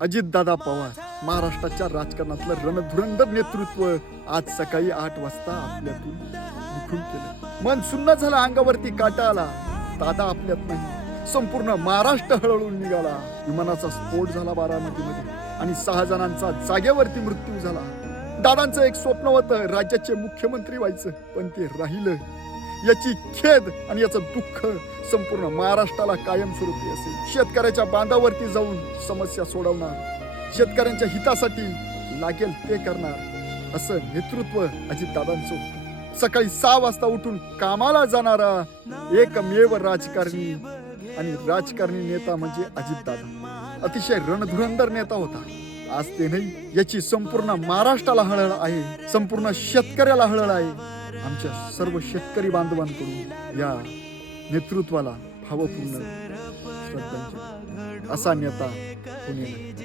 अजितदादा पवार महाराष्ट्राच्या राजकारणातलं रणधुरंदर नेतृत्व आज सकाळी 8 वाजता आपल्यातून निघून केलं. मन सुन्न झालं, अंगावरती काटा आला. दादा आपल्यात नाही, संपूर्ण महाराष्ट्र हळहळून निघाला. विमानाचा स्फोट झाला बारामतीमध्ये आणि 6 जणांचा जागेवरती मृत्यू झाला. दादांचं एक स्वप्न होतं राज्याचे मुख्यमंत्री व्हायचं, पण ते राहिलं. याची खेद आणि याचं दुःख संपूर्ण महाराष्ट्राला कायमस्वरूपी असेल. शेतकऱ्याच्या बांधावरती जाऊन समस्या सोडवणार, शेतकऱ्यांच्या हितासाठी लागेल ते करणार, असं नेतृत्व अजितदादांचं होतं. सकाळी 6 वाजता उठून कामाला जाणारा एकमेव राजकारणी आणि राजकारणी नेता म्हणजे अजितदादा. अतिशय रणधुरंदर नेता होता. आज ते नाही, याची संपूर्ण महाराष्ट्राला हळहळ आहे, संपूर्ण शेतकऱ्याला हळहळ आहे. आमच्या सर्व शेतकरी बांधवांकडून या नेतृत्वाला भावपूर्ण श्रद्धांजली. असा नेता कोणी नाही.